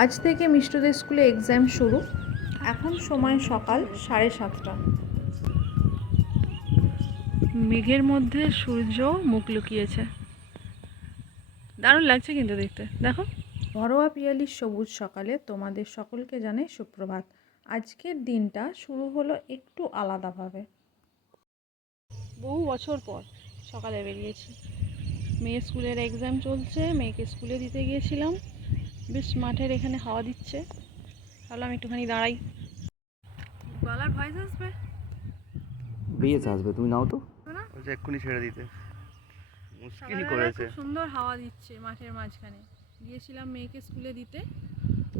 আজ থেকে মিষ্টদের স্কুলে এক্সাম শুরু। এখন সময় সকাল সাড়ে সাতটা। মেঘের মধ্যে সূর্য মুখ লুকিয়েছে। দারুণ লাগছে কিন্তু দেখতে। দেখো। ঘরোয়া পিয়ালির সবুজ সকালে। তোমাদের সকলকে জানে সুপ্রভাত। আজকের দিনটা শুরু হলো একটু আলাদাভাবে। বহু বছর পর সকালে বেরিয়েছি। মেয়ে স্কুলের এক্সাম চলছে মেয়েকে স্কুলে দিতে গিয়েছিলাম। বেশ মাঠের এখানে হাওয়া দিচ্ছে। ভাবলাম একটুখানি দাঁড়াই। গলার ভয়েস আসবে? বেশ আসবে তুমি নাও তো। না? বলছে এক্ষুনি ছেড়ে দিতে। মুশকিলই সকালবেলা করেছে। খুব সুন্দর হাওয়া দিচ্ছে মাঠের মাঝখানে। গিয়েছিলাম মেয়েকে স্কুলে দিতে।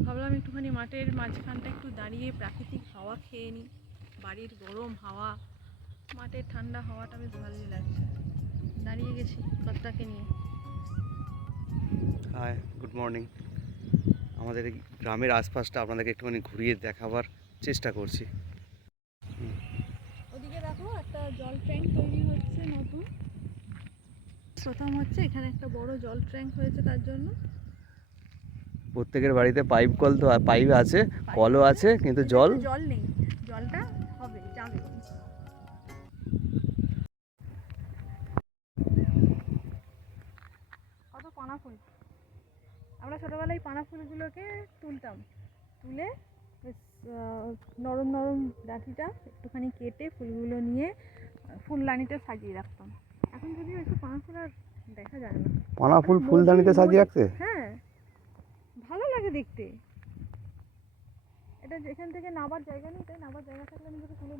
ভাবলাম একটুখানি মাঠের মাঝখানটা একটু দাঁড়িয়ে প্রাকৃতিক হাওয়া খেয়ে নিই বাড়ির গরম হাওয়া মাঠের ঠান্ডা হাওয়াটা বেশ ভালোই লাগছে। দাঁড়িয়ে গেছি কর্তাকে নিয়ে। হাই গুড মর্নিং আমাদের গ্রামের আশপাশটা আপনাদেরকে একটুখানি ঘুরিয়ে দেখাবার চেষ্টা করছি। ওদিকে দেখো একটা জল ট্যাঙ্ক তৈরি হচ্ছে নতুন। প্রথম হচ্ছে এখানে একটা বড় জল ট্যাঙ্ক হয়েছে তার জন্য। প্রত্যেকের বাড়িতে পাইপ কল তো পাইপ আছে কলও আছে কিন্তু জল জল নেই জলটা হবে যাবে। কত পানা ফুল আমরা ছোটোবেলায় পানা ফুলগুলোকে তুলতাম। তুলে নরম নরম ডাঁটিটা একটুখানি কেটে ফুলগুলো নিয়ে ফুলদানিতে সাজিয়ে রাখতাম। এখন যদিও একটু পানা ফুল আর দেখা যায় না। পানা ফুল ফুলদানিতে সাজিয়ে রাখতে? হ্যাঁ ভালো লাগে দেখতে। এটা এখান থেকে নাবার জায়গা নেই তাই নাবার জায়গা থাকলে আমি যদি তুলে